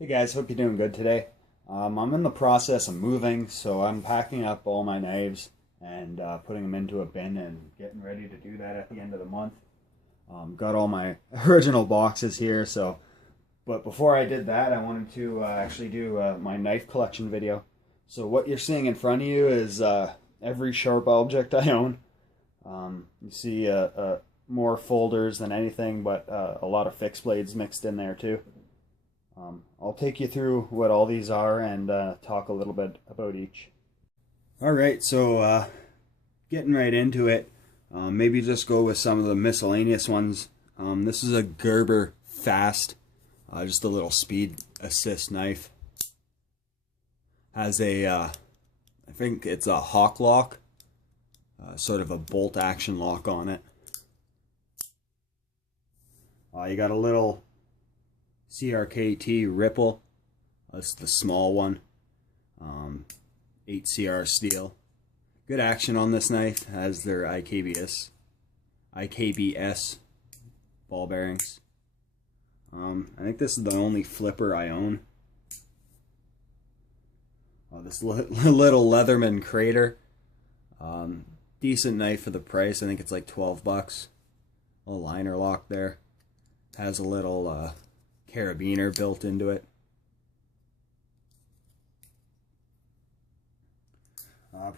Hey guys, hope you're doing good today. I'm in the process of moving, so I'm packing up all my knives and putting them into a bin and getting ready to do that at the end of the month. Got all my original boxes here, but before I did that, I wanted to actually do my knife collection video. So what you're seeing in front of you is every sharp object I own. You see more folders than anything, but a lot of fixed blades mixed in there too. I'll take you through what all these are and talk a little bit about each. Alright, so getting right into it, maybe just go with some of the miscellaneous ones. This is a Gerber Fast, just a little speed assist knife. Has a, I think it's a hawk lock, sort of a bolt action lock on it. You got a little CRKT Ripple, that's the small one, 8CR steel. Good action on this knife, has their IKBS ball bearings. I think this is the only flipper I own. This little Leatherman Crater, decent knife for the price. I think it's like 12 bucks. A liner lock there. Has a little carabiner built into it.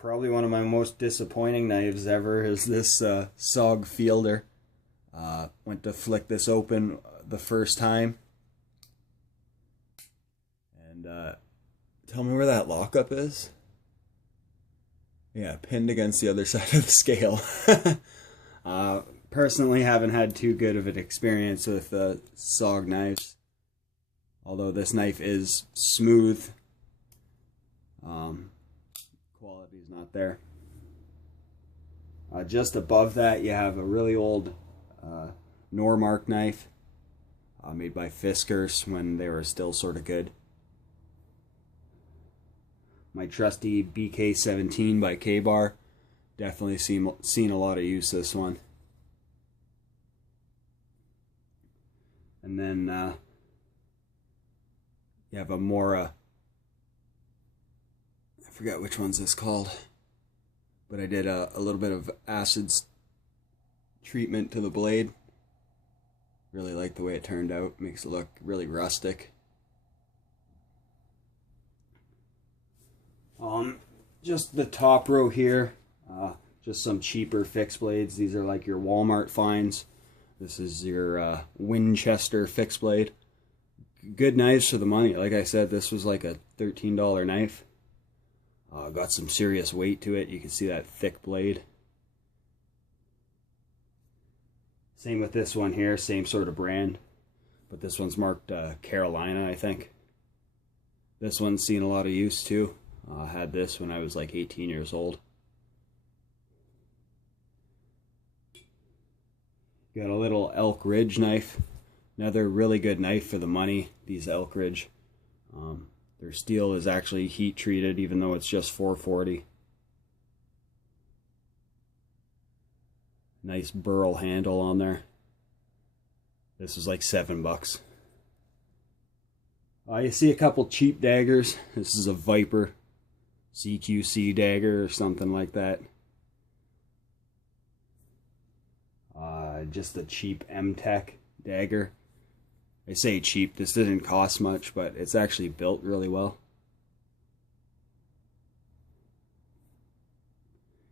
Probably one of my most disappointing knives ever is this SOG Fielder. Went to flick this open the first time, and tell me where that lockup is. Yeah, pinned against the other side of the scale. Personally haven't had too good of an experience with SOG knives. Although this knife is smooth, quality's not there. Just above that, you have a really old Normark knife, made by Fiskars when they were still sort of good. My trusty BK17 by K-Bar, definitely seen a lot of use this one. And then you have a Mora, I forgot which one's this called, but I did a little bit of acids treatment to the blade. Really like the way it turned out, makes it look really rustic. Just the top row here, just some cheaper fixed blades. These are like your Walmart finds. This is your Winchester fixed blade. Good knives for the money. Like I said, this was like a $13 knife. Got some serious weight to it. You can see that thick blade. Same with this one here, same sort of brand, but this one's marked Carolina, I think. This one's seen a lot of use too. Had this when I was like 18 years old. Got a little Elk Ridge knife. Another really good knife for the money, these Elk Ridge. Their steel is actually heat treated even though it's just 440. Nice burl handle on there. This was like 7 bucks. You see a couple cheap daggers. This is a Viper CQC dagger or something like that. Just a cheap M-Tech dagger. I say cheap, this didn't cost much, but it's actually built really well.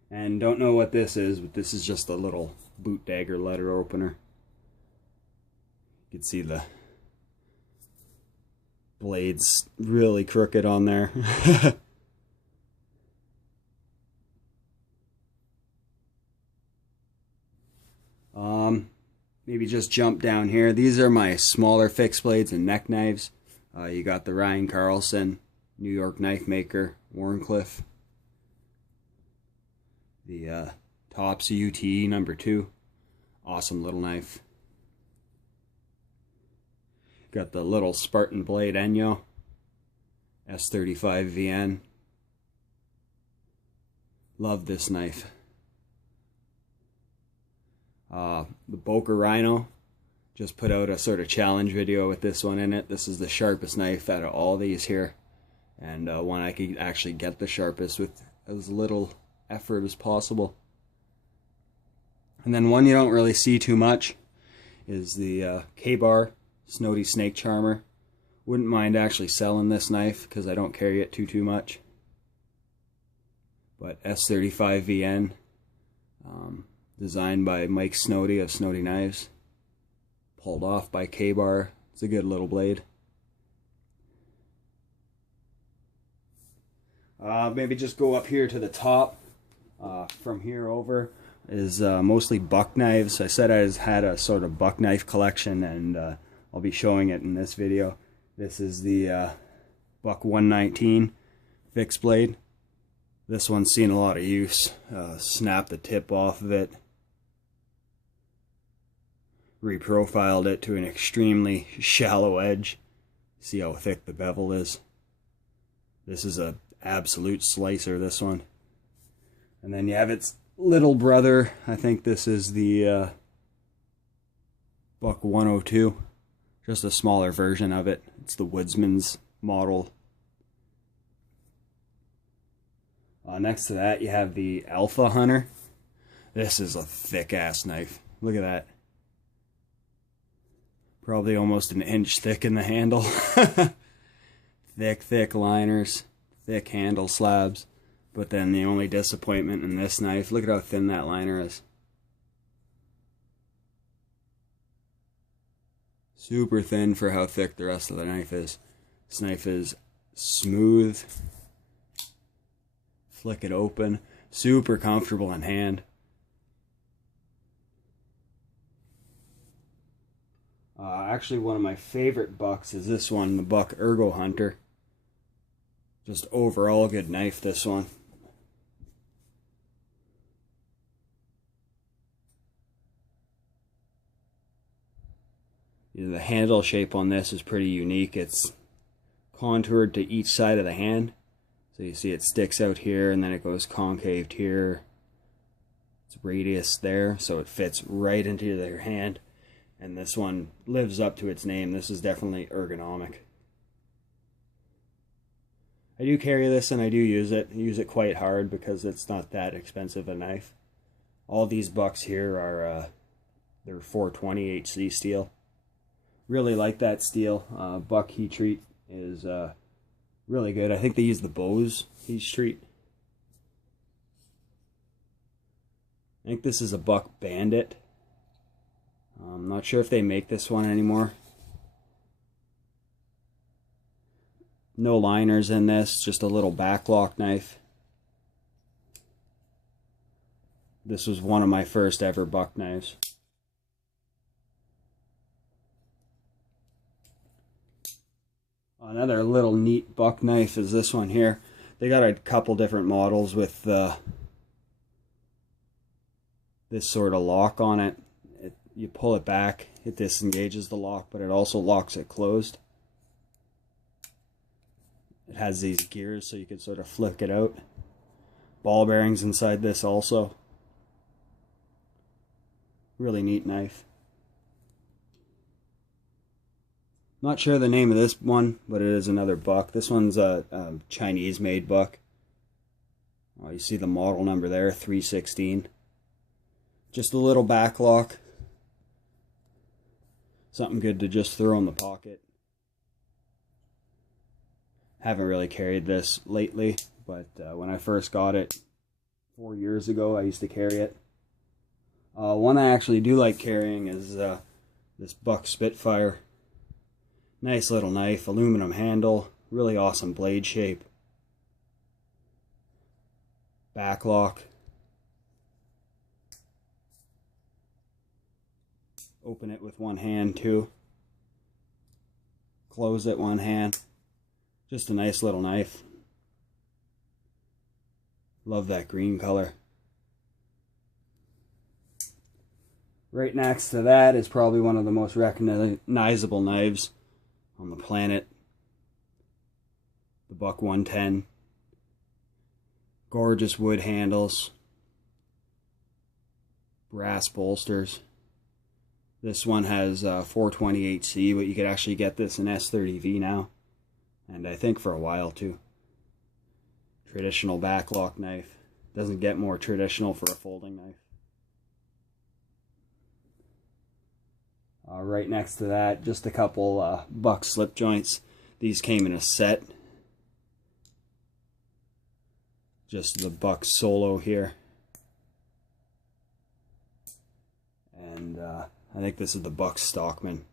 And don't know what this is, but this is just a little boot dagger letter opener. You can see the blades really crooked on there. Maybe just jump down here. These are my smaller fixed blades and neck knives. You got the Ryan Carlson, New York knife maker, Warncliffe. The Tops UTE #2. Awesome little knife. Got the little Spartan blade Enyo, S35 VN. Love this knife. The Boker Rhino, just put out a sort of challenge video with this one in it. This is the sharpest knife out of all these here, and one I could actually get the sharpest with as little effort as possible. And then one you don't really see too much is the K-Bar Snody Snake Charmer. Wouldn't mind actually selling this knife because I don't carry it too much. But S35VN, designed by Mike Snody of Snody Knives, pulled off by K-Bar. It's a good little blade. Maybe just go up here to the top. From here over is mostly buck knives. I said I had a sort of buck knife collection, and I'll be showing it in this video. This is the Buck 119 fixed blade. This one's seen a lot of use. Snapped the tip off of it. Reprofiled it to an extremely shallow edge. See how thick the bevel is. This is a absolute slicer, this one. And then you have its little brother. I think this is the Buck 102. Just a smaller version of it. It's the Woodsman's model. Next to that you have the Alpha Hunter. This is a thick ass knife. Look at that. Probably almost an inch thick in the handle. Thick liners. Thick handle slabs. But then the only disappointment in this knife, look at how thin that liner is. Super thin for how thick the rest of the knife is. This knife is smooth. Flick it open. Super comfortable in hand. Actually, one of my favorite bucks is this one, the Buck Ergo Hunter. Just overall good knife, this one. The handle shape on this is pretty unique. It's contoured to each side of the hand. So you see it sticks out here and then it goes concaved here. It's radius there, so it fits right into your hand. And this one lives up to its name. This is definitely ergonomic. I do carry this and I do use it. I use it quite hard because it's not that expensive a knife. All these bucks here are they're 420 HC steel. Really like that steel. Buck heat treat is really good. I think they use the Bose heat treat. I think this is a Buck Bandit. I'm not sure if they make this one anymore. No liners in this, just a little backlock knife. This was one of my first ever buck knives. Another little neat buck knife is this one here. They got a couple different models with this sort of lock on it. You pull it back, it disengages the lock, but it also locks it closed. It has these gears so you can sort of flick it out. Ball bearings inside this also. Really neat knife. Not sure the name of this one, but it is another buck. This one's a Chinese-made buck. You see the model number there, 316. Just a little back lock. Something good to just throw in the pocket. Haven't really carried this lately, but when I first got it 4 years ago, I used to carry it. One I actually do like carrying is this Buck Spitfire. Nice little knife, aluminum handle, really awesome blade shape. Backlock. Open it with one hand too. Close it one hand. Just a nice little knife. Love that green color. Right next to that is probably one of the most recognizable knives on the planet. The Buck 110. Gorgeous wood handles. Brass bolsters. This one has 420 HC, but you could actually get this in S30V now, and I think for a while too. Traditional backlock knife. Doesn't get more traditional for a folding knife. Right next to that, just a couple buck slip joints. These came in a set. Just the buck solo here. And I think this is the buck Stockman.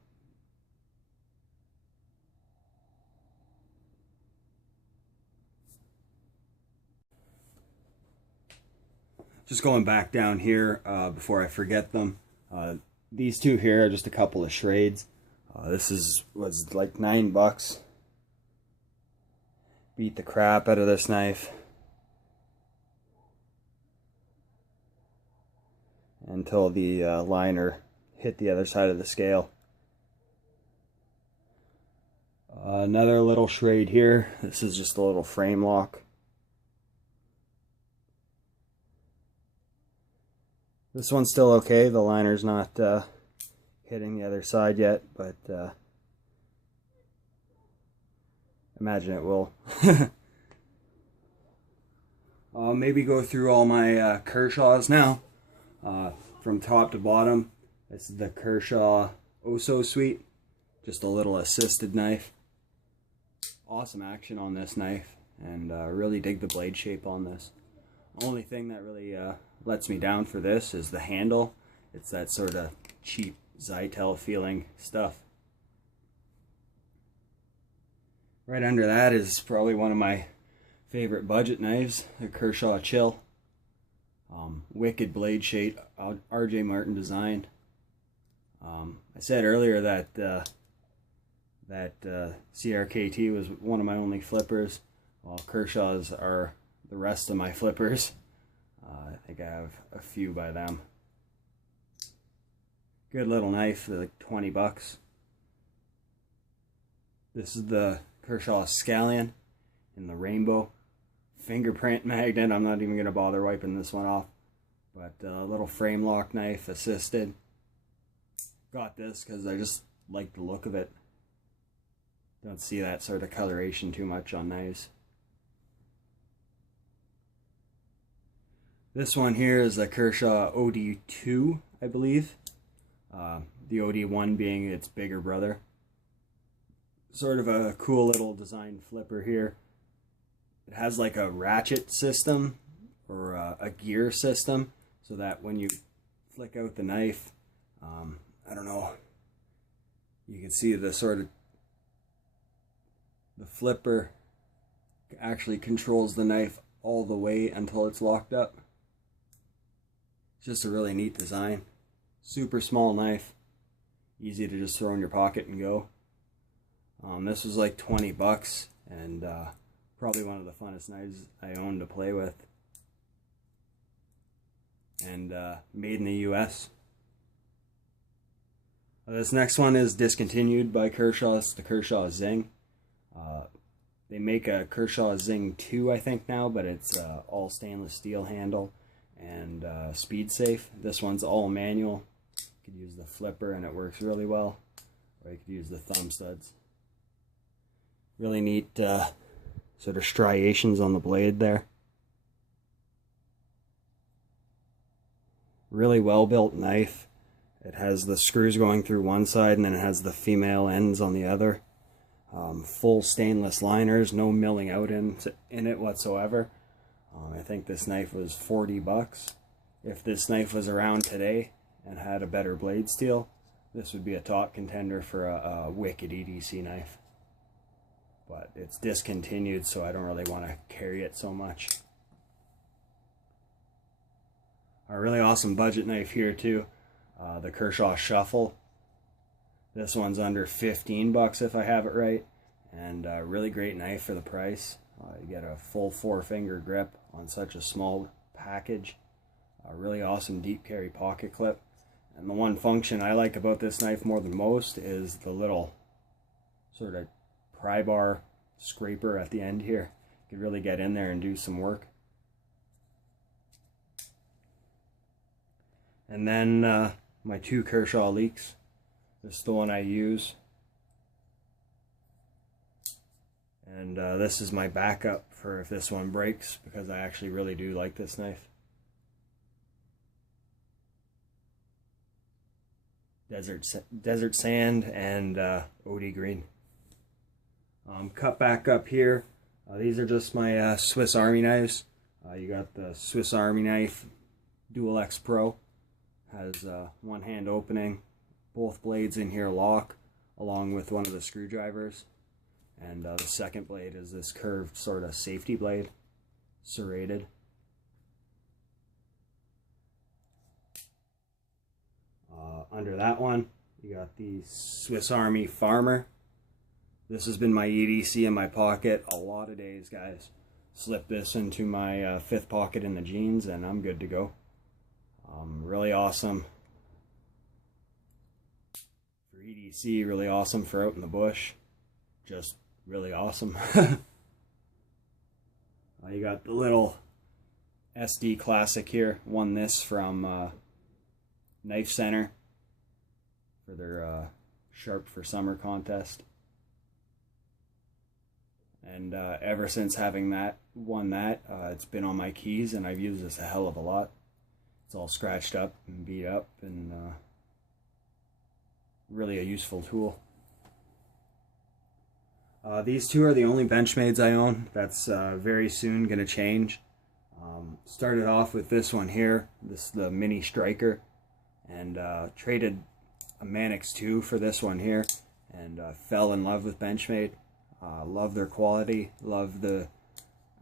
Just going back down here before I forget them. These two here are just a couple of Schrades. This was like $9. Beat the crap out of this knife until the liner hit the other side of the scale. Another little Schrade here. This is just a little frame lock. This one's still okay. The liner's not hitting the other side yet, but imagine it will. I'll maybe go through all my Kershaws now, from top to bottom. This is the Kershaw Oso Suite, just a little assisted knife. Awesome action on this knife, and really dig the blade shape on this. Only thing that really lets me down for this is the handle. It's that sort of cheap Zytel feeling stuff. Right under that is probably one of my favorite budget knives, the Kershaw Chill. Wicked blade shape, RJ Martin design. I said earlier that CRKT was one of my only flippers, while Kershaw's are the rest of my flippers. I think I have a few by them. Good little knife, they're like $20. This is the Kershaw Scallion in the rainbow. Fingerprint magnet, I'm not even going to bother wiping this one off. But a little frame lock knife, assisted. Got this because I just like the look of it. Don't see that sort of coloration too much on knives. This one here is a Kershaw OD2, I believe. The OD1 being its bigger brother. Sort of a cool little design flipper here. It has like a ratchet system, or a gear system, so that when you flick out the knife, I don't know, you can see the sort of, the flipper actually controls the knife all the way until it's locked up. It's just a really neat design. Super small knife, easy to just throw in your pocket and go. This was like $20, and probably one of the funnest knives I own to play with. And made in the US. This next one is discontinued by Kershaw. It's the Kershaw Zing. They make a Kershaw Zing 2, I think, now, but it's all stainless steel handle and speed safe. This one's all manual. You could use the flipper and it works really well, or you could use the thumb studs. Really neat sort of striations on the blade there. Really well built knife. It has the screws going through one side and then it has the female ends on the other. Full stainless liners, no milling out in it whatsoever. I think this knife was $40. If this knife was around today and had a better blade steel, this would be a top contender for a wicked EDC knife. But it's discontinued, so I don't really want to carry it so much. A really awesome budget knife here too, the Kershaw Shuffle. This one's under $15 if I have it right, and a really great knife for the price. You get a full 4-finger grip on such a small package. A really awesome deep carry pocket clip. And the one function I like about this knife more than most is the little sort of pry bar scraper at the end here. You could really get in there and do some work. And then my two Kershaw Leaks. This is the one I use. And this is my backup for if this one breaks, because I actually really do like this knife. Desert sand and OD green. Cut back up here. These are just my Swiss Army knives. You got the Swiss Army knife Dual X Pro. Has one hand opening, both blades in here lock, along with one of the screwdrivers. And the second blade is this curved sort of safety blade, serrated. Under that one, you got the Swiss Army Farmer. This has been my EDC in my pocket a lot of days, guys. Slip this into my fifth pocket in the jeans and I'm good to go. Really awesome for EDC, really awesome for out in the bush. Just really awesome. You got the little SD Classic here. Won this from Knife Center for their Sharp for Summer contest. And ever since having won that, it's been on my keys and I've used this a hell of a lot. It's all scratched up and beat up and really a useful tool. These two are the only Benchmades I own. That's very soon going to change. Started off with this one here. This is the Mini Striker. And traded a Manix 2 for this one here. And fell in love with Benchmade. Love their quality. Love the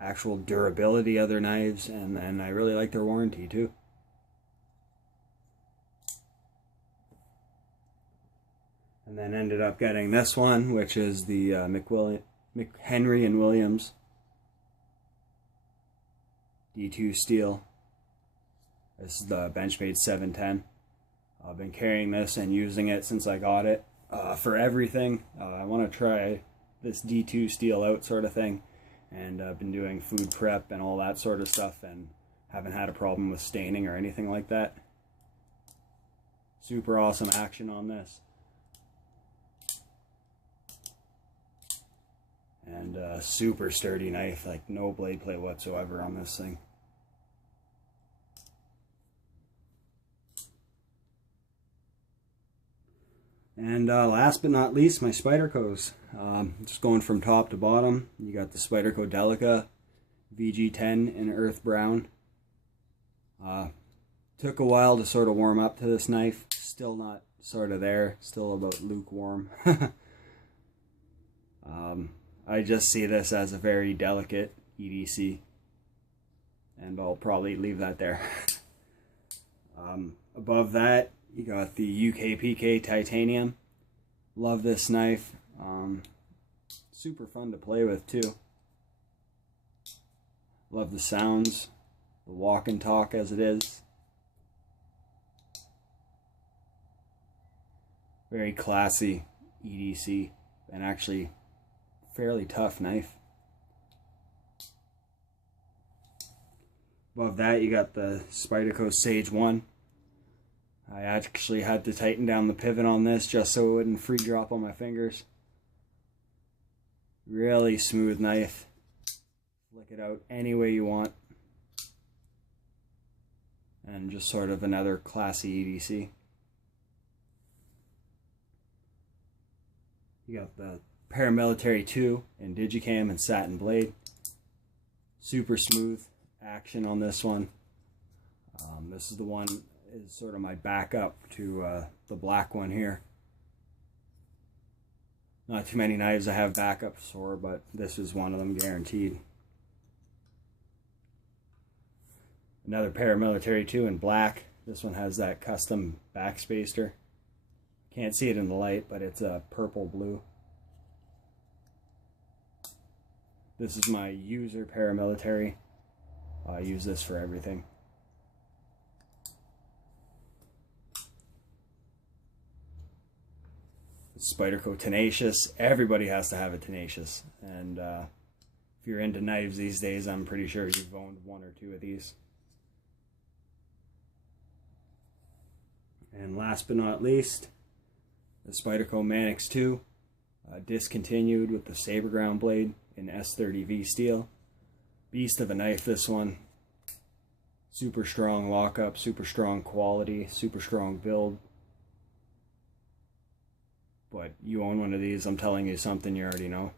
actual durability of their knives. And I really like their warranty too. And then ended up getting this one, which is the Henry & Williams D2 steel. This is the Benchmade 710. I've been carrying this and using it since I got it for everything. I want to try this D2 steel out sort of thing. And I've been doing food prep and all that sort of stuff and haven't had a problem with staining or anything like that. Super awesome action on this. And a super sturdy knife, like no blade play whatsoever on this thing. And last but not least, my Spydercos. Just going from top to bottom, you got the Spyderco Delica VG10 in earth brown. Took a while to sort of warm up to this knife. Still not sort of there, still about lukewarm. I just see this as a very delicate EDC, and I'll probably leave that there. Above that, you got the UKPK Titanium. Love this knife. Super fun to play with too. Love the sounds, the walk and talk as it is. Very classy EDC, and actually fairly tough knife. Above that, you got the Spyderco Sage 1. I actually had to tighten down the pivot on this just so it wouldn't free drop on my fingers. Really smooth knife. Flick it out any way you want. And just sort of another classy EDC. You got the Paramilitary 2 in Digicam and satin blade. Super smooth action on this one. This is the one is sort of my backup to the black one here. Not too many knives I have backups for, but this is one of them guaranteed. Another Paramilitary 2 in black. This one has that custom backspacer. Can't see it in the light, but it's a purple blue. This is my user Paramilitary. I use this for everything. Spyderco Tenacious. Everybody has to have a Tenacious. And if you're into knives these days, I'm pretty sure you've owned one or two of these. And last but not least, The Spyderco Manix 2, discontinued with the saber ground blade in S30V steel. Beast of a knife, this one. Super strong lockup, super strong quality, super strong build. But you own one of these, I'm telling you something you already know.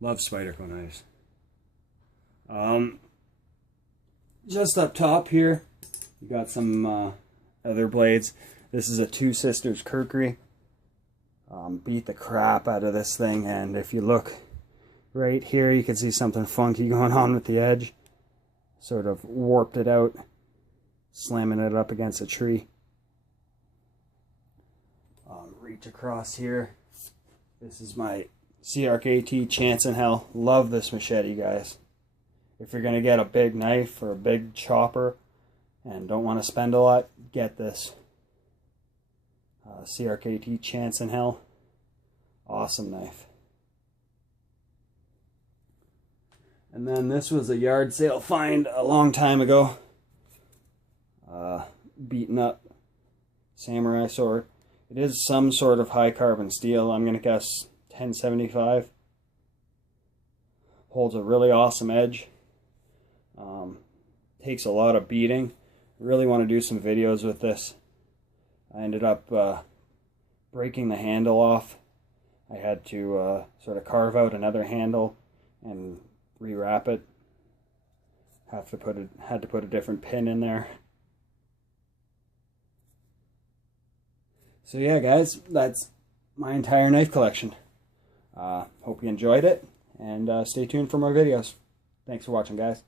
Love Spyderco knives. Just up top here, you got some other blades. This is a Two Sisters Kirkery. Beat the crap out of this thing, and if you look right here, you can see something funky going on with the edge. Sort of warped it out, slamming it up against a tree. Reach across here. This is my CRKT Chance in Hell. Love this machete, guys. If you're going to get a big knife or a big chopper and don't want to spend a lot, get this. CRKT Chance in Hell. Awesome knife. And then this was a yard sale find a long time ago. Beaten up samurai sword. It is some sort of high carbon steel. I'm going to guess 1075. Holds a really awesome edge. Takes a lot of beating. Really want to do some videos with this. I ended up breaking the handle off. I had to sort of carve out another handle and rewrap it. Had to put a different pin in there. So yeah, guys, that's my entire knife collection. Hope you enjoyed it, and stay tuned for more videos. Thanks for watching, guys.